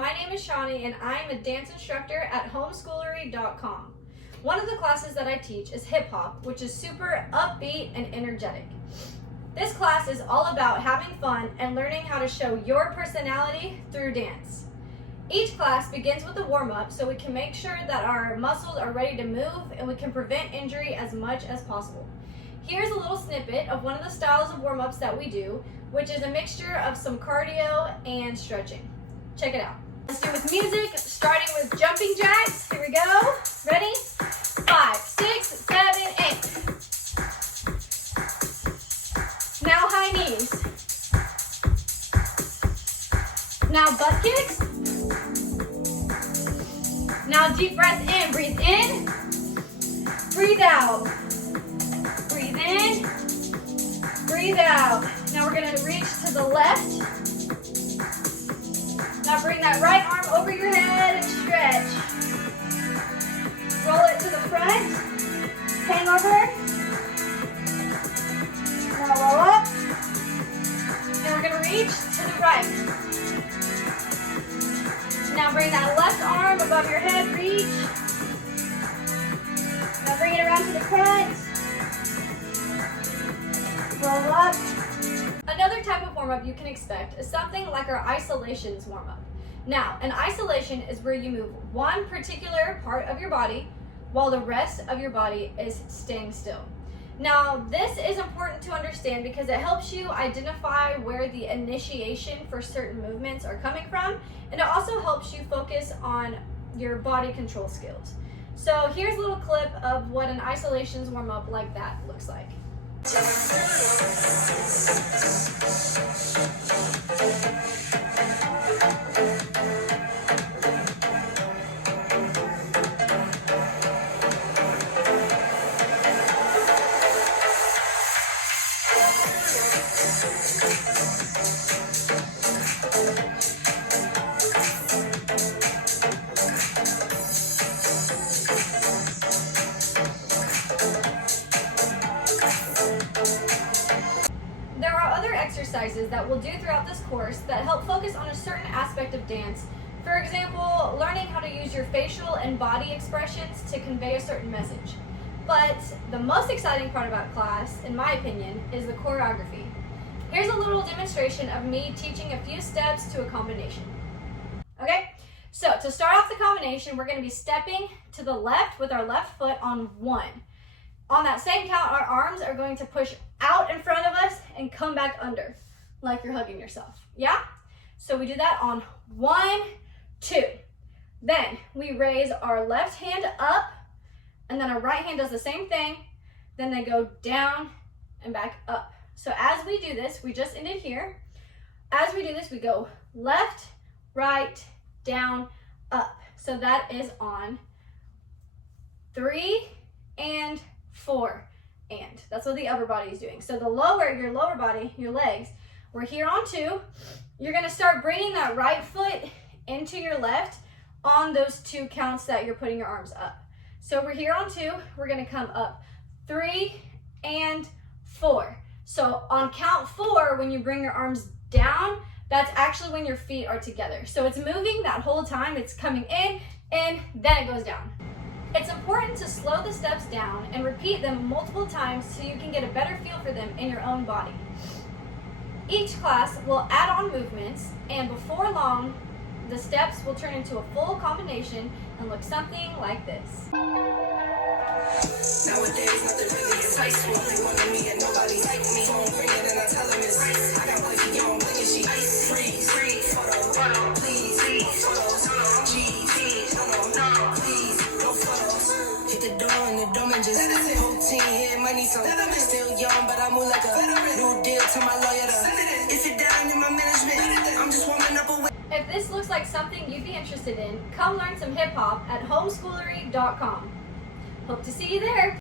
my name is Shawnee and I'm a dance instructor at Homesschoolery.com. One of the classes that I teach is hip hop, which is super upbeat and energetic. This class is all about having fun and learning how to show your personality through dance. Each class begins with a warm-up so we can make sure that our muscles are ready to move and we can prevent injury as much as possible. Here's a little snippet of one of the styles of warm-ups that we do, which is a mixture of some cardio and stretching. Check it out. Let's do with music, starting with jumping jacks. Here we go. Ready? 5, 6, 7, 8. Now high knees. Now butt kicks. Now deep breath in. Breathe in. Breathe out. Breathe in. Breathe out. Now we're going to reach to the left. Now bring that right arm over your head and stretch. Roll it to the front. Hang over. Now roll up. And we're going to reach to the right. Now bring that left arm above your head. Reach. Now bring it around to the front. Roll up. Another type of warm-up you can expect is something like our isolations warm-up. Now, an isolation is where you move one particular part of your body while the rest of your body is staying still. Now, this is important to understand because it helps you identify where the initiation for certain movements are coming from, and it also helps you focus on your body control skills. So here's a little clip of what an isolations warm-up like that looks like. There are other exercises that we'll do throughout this course that help focus on a certain aspect of dance. For example, learning how to use your facial and body expressions to convey a certain message. But the most exciting part about class, in my opinion, is the choreography. Here's a little demonstration of me teaching a few steps to a combination. Okay, so to start off the combination, we're going to be stepping to the left with our left foot on 1. On that same count, our arms are going to push out in front of us and come back under, like you're hugging yourself. Yeah? So we do that on 1, 2. Then we raise our left hand up, and then our right hand does the same thing. Then they go down and back up. So as we do this, we just ended here. As we do this, we go left, right, down, up. So that is on 3 and 4 and. That's what the upper body is doing. So your lower body, your legs, we're here on 2. You're going to start bringing that right foot into your left on those 2 counts that you're putting your arms up. So we're here on 2. We're going to come up 3 and 4. So on count 4, when you bring your arms down, that's actually when your feet are together. So it's moving that whole time. It's coming in, then it goes down. It's important to slow the steps down and repeat them multiple times so you can get a better feel for them in your own body. Each class will add on movements, and before long, the steps will turn into a full combination and look something like this. Nowadays, nothing really excites me. They wanted me and nobody like me. Phone ringing and I tell them it's ice. I got money, you don't blink and she ice. Freeze, photo, please, photos, cheese, no, please, no photos. Hit the door and the domain just whole team here, money so still young, but I move like a new deal to my lawyer. If you're down in my management, I'm just warming up a way. If this looks like something you'd be interested in, come learn some hip hop at Homeskoolery.com. Hope to see you there.